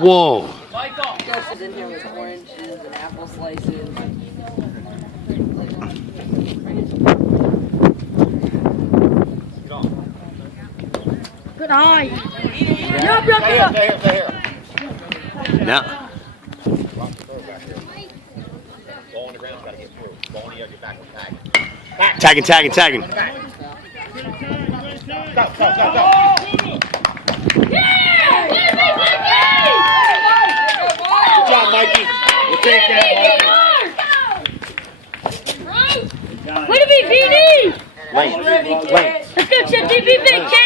Whoa. Goes in here with oranges and apple slices. Good eye. Stay here. Now. Ball on the ground, gotta get through. Ball on the edge, back with tag. Tagging. Go. Yeah! Good job, Mikey. We'll take that, Mikey. Way to be, PD! Lane. Let's go, Chip. Be big, Chip.